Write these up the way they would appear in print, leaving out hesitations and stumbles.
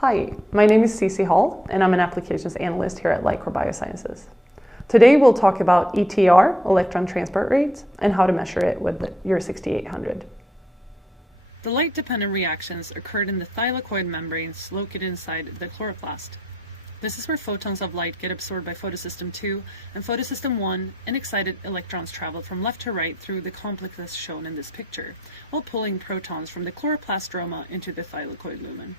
Hi, my name is Cece Hall, and I'm an applications analyst here at LI-COR Biosciences. Today we'll talk about ETR, electron transport rates, and how to measure it with your 6800. The light-dependent reactions occurred in the thylakoid membranes located inside the chloroplast. This is where photons of light get absorbed by photosystem 2 and photosystem 1, and excited electrons travel from left to right through the complexes shown in this picture, while pulling protons from the chloroplast stroma into the thylakoid lumen.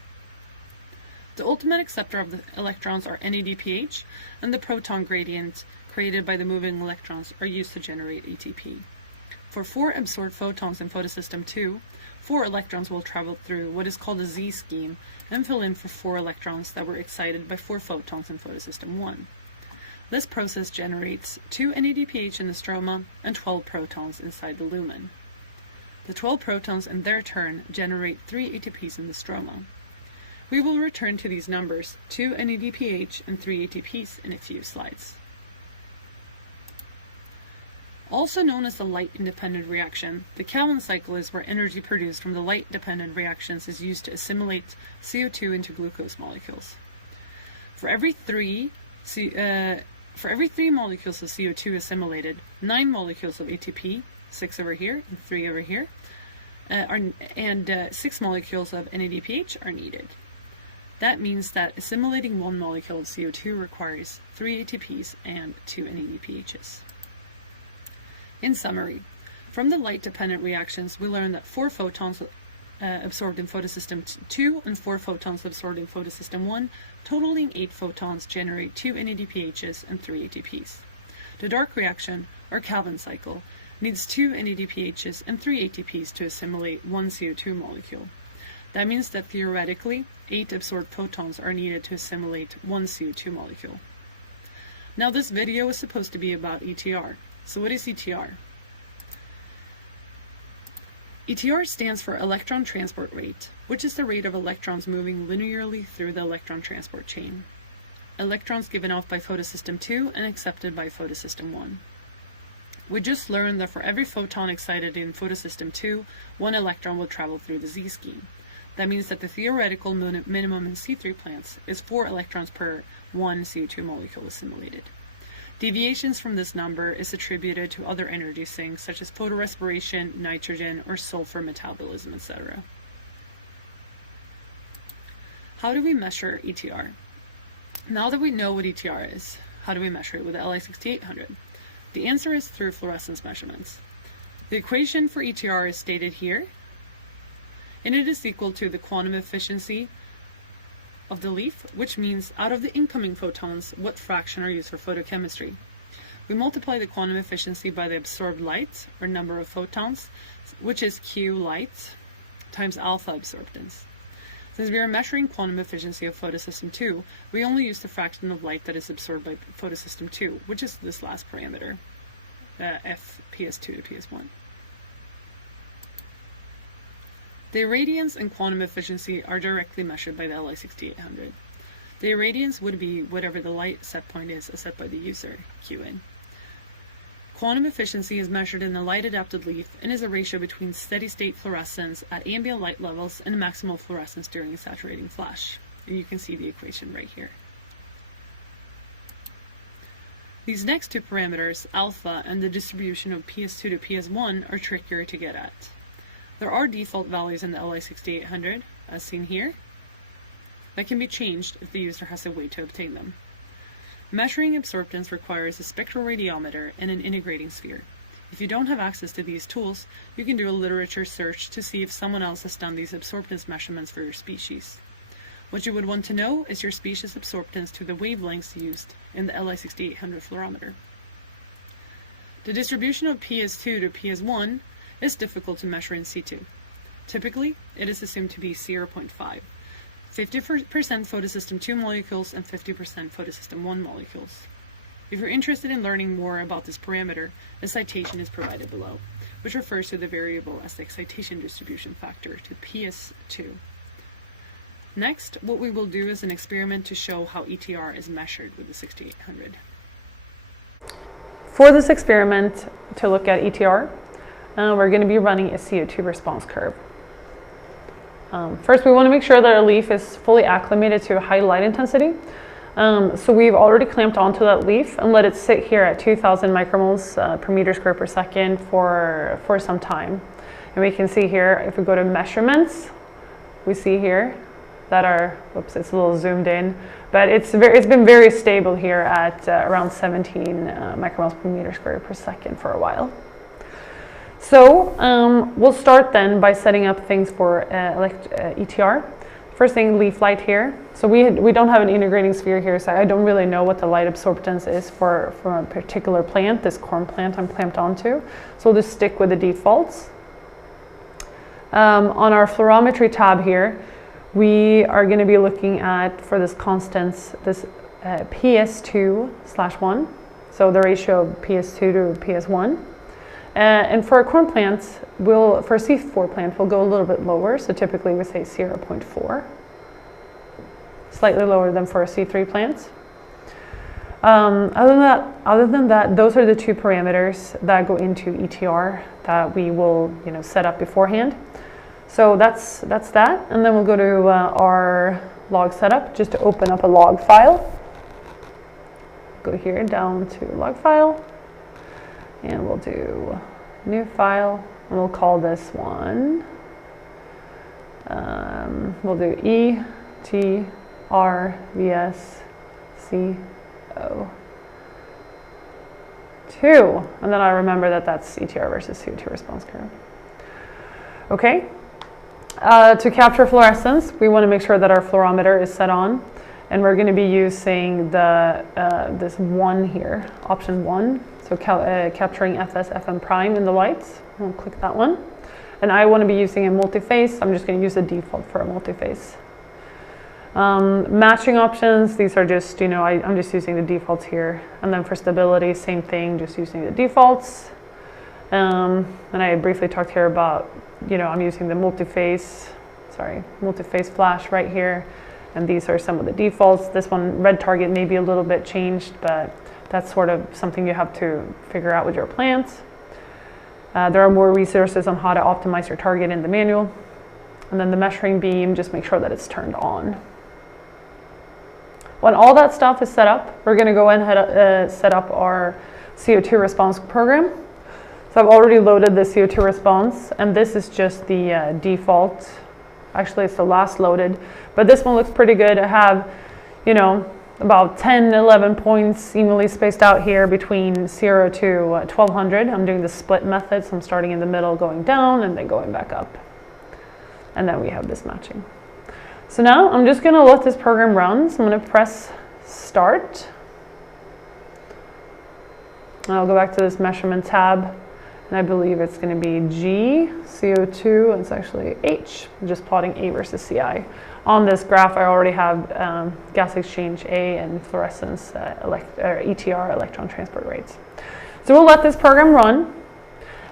The ultimate acceptor of the electrons are NADPH, and the proton gradient created by the moving electrons are used to generate ATP. For 4 absorbed photons in photosystem 2, 4 electrons will travel through what is called a Z scheme and fill in for 4 electrons that were excited by 4 photons in photosystem 1. This process generates 2 NADPH in the stroma and 12 protons inside the lumen. The 12 protons in their turn generate 3 ATPs in the stroma. We will return to these numbers, 2 NADPH and 3 ATPs, in a few slides. Also known as the light-independent reaction, the Calvin cycle is where energy produced from the light-dependent reactions is used to assimilate CO2 into glucose molecules. For every 3 molecules of CO2 assimilated, 9 molecules of ATP, 6 over here and 3 over here, and 6 molecules of NADPH are needed. That means that assimilating 1 molecule of CO2 requires 3 ATPs and 2 NADPHs. In summary, from the light-dependent reactions, we learned that 4 photons absorbed in photosystem 2 and 4 photons absorbed in photosystem 1, totaling 8 photons, generate 2 NADPHs and 3 ATPs. The dark reaction, or Calvin cycle, needs 2 NADPHs and 3 ATPs to assimilate 1 CO2 molecule. That means that theoretically, 8 absorbed photons are needed to assimilate 1 CO2 molecule. Now this video is supposed to be about ETR. So what is ETR? ETR stands for electron transport rate, which is the rate of electrons moving linearly through the electron transport chain. Electrons given off by photosystem 2 and accepted by photosystem 1. We just learned that for every photon excited in photosystem 2, 1 electron will travel through the Z scheme. That means that the theoretical minimum in C3 plants is 4 electrons per 1 CO2 molecule assimilated. Deviations from this number is attributed to other energy sinks such as photorespiration, nitrogen, or sulfur metabolism, etc. How do we measure ETR? Now that we know what ETR is, how do we measure it with the LI-6800? The answer is through fluorescence measurements. The equation for ETR is stated here, and it is equal to the quantum efficiency of the leaf, which means out of the incoming photons, what fraction are used for photochemistry. We multiply the quantum efficiency by the absorbed light, or number of photons, which is Q light, times alpha absorbance. Since we are measuring quantum efficiency of photosystem 2, we only use the fraction of light that is absorbed by photosystem 2, which is this last parameter, F PS2 to PS1. The irradiance and quantum efficiency are directly measured by the LI-6800. The irradiance would be whatever the light set point is set by the user, Qin. Quantum efficiency is measured in the light-adapted leaf and is a ratio between steady-state fluorescence at ambient light levels and maximal fluorescence during a saturating flash. And you can see the equation right here. These next 2 parameters, alpha and the distribution of PS2 to PS1, are trickier to get at. There are default values in the LI-6800, as seen here, that can be changed if the user has a way to obtain them. Measuring absorptance requires a spectroradiometer and an integrating sphere. If you don't have access to these tools, you can do a literature search to see if someone else has done these absorptance measurements for your species. What you would want to know is your species absorptance to the wavelengths used in the LI-6800 fluorometer. The distribution of PS2 to PS1 is difficult to measure in situ. Typically, it is assumed to be 0.5, 50% photosystem 2 molecules and 50% photosystem 1 molecules. If you're interested in learning more about this parameter, a citation is provided below, which refers to the variable as the excitation distribution factor to PS2. Next, what we will do is an experiment to show how ETR is measured with the 6800. For this experiment to look at ETR, we're going to be running a CO2 response curve. First, we want to make sure that our leaf is fully acclimated to high light intensity. So we've already clamped onto that leaf and let it sit here at 2,000 micromoles per meter squared per second for some time. And we can see here, if we go to measurements, we see here that our, whoops, it's a little zoomed in, but it's been very stable here at around 17 micromoles per meter squared per second for a while. So we'll start then by setting up things for ETR. First thing, leaf light here. So we don't have an integrating sphere here, so I don't really know what the light absorbance is for a particular plant, this corn plant I'm clamped onto. So we'll just stick with the defaults. On our fluorometry tab here, we are going to be looking at, for this constants, this PS2/1, so the ratio of PS2 to PS1. And for a corn plant, for a C4 plant, we'll go a little bit lower, so typically we say 0.4, slightly lower than for a C3 plant. Other than that, those are the two parameters that go into ETR that we will set up beforehand. So that's that, and then we'll go to our log setup just to open up a log file. Go here down to log file, and we'll do new file, and we'll call this one, we'll do ETR VS CO2, and then I remember that that's ETR versus CO2 response curve. Okay. To capture fluorescence, we want to make sure that our fluorometer is set on, and we're going to be using this one here, option 1, so capturing FS, FM prime in the lights. We'll click that one. And I want to be using a multi-phase. I'm just going to use the default for a multi-phase. Matching options, these are just, I'm just using the defaults here. And then for stability, same thing, just using the defaults. And I briefly talked here about, I'm using the multi-phase flash right here. And these are some of the defaults. This one, red target, may be a little bit changed, but that's sort of something you have to figure out with your plants. There are more resources on how to optimize your target in the manual. And then the measuring beam, just make sure that it's turned on. When all that stuff is set up, we're going to go ahead and set up our CO2 response program. So I've already loaded the CO2 response, and this is just the default. Actually, it's the last loaded, but this one looks pretty good. I have, about 10, 11 points evenly spaced out here between 0 to 1200. I'm doing the split method, so I'm starting in the middle, going down, and then going back up. And then we have this matching. So now I'm just going to let this program run. So I'm going to press start. And I'll go back to this measurement tab. And I believe it's going to be G, CO2, and it's actually H. I'm just plotting A versus CI. On this graph, I already have gas exchange A and fluorescence ETR, electron transport rates. So we'll let this program run,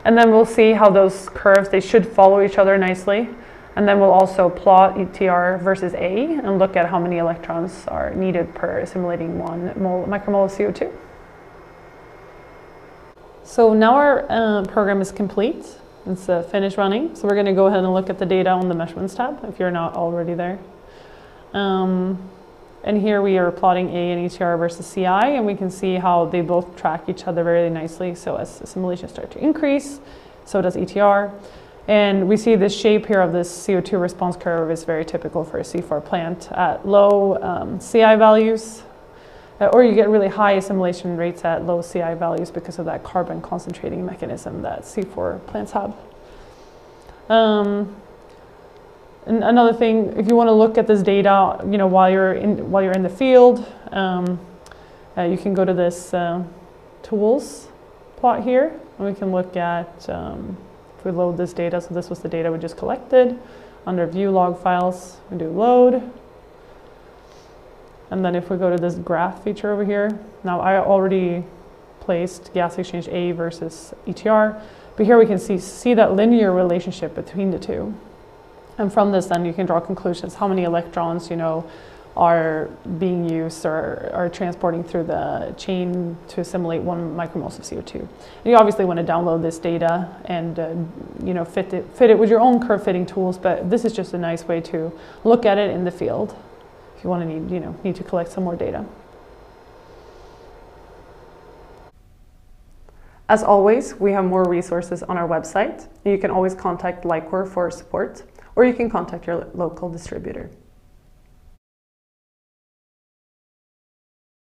and then we'll see how those curves, they should follow each other nicely. And then we'll also plot ETR versus A and look at how many electrons are needed per assimilating 1 micromole of CO2. So now our program is complete. It's finished running. So we're going to go ahead and look at the data on the measurements tab if you're not already there. And here we are plotting A and ETR versus CI, and we can see how they both track each other very nicely. So as assimilations start to increase, so does ETR. And we see this shape here of this CO2 response curve is very typical for a C4 plant at low CI values. Or you get really high assimilation rates at low CI values because of that carbon concentrating mechanism that C4 plants have. And another thing, if you want to look at this data, while you're in the field, you can go to this tools plot here, and we can look at if we load this data. So this was the data we just collected under view log files. We do load. And then if we go to this graph feature over here, now I already placed gas exchange A versus ETR, but here we can see that linear relationship between the two. And from this then you can draw conclusions, how many electrons, are being used or are transporting through the chain to assimilate 1 micromoles of CO2. And you obviously want to download this data and fit it with your own curve fitting tools, but this is just a nice way to look at it in the field if you want to need to collect some more data. As always, we have more resources on our website. You can always contact LI-COR for support, or you can contact your local distributor.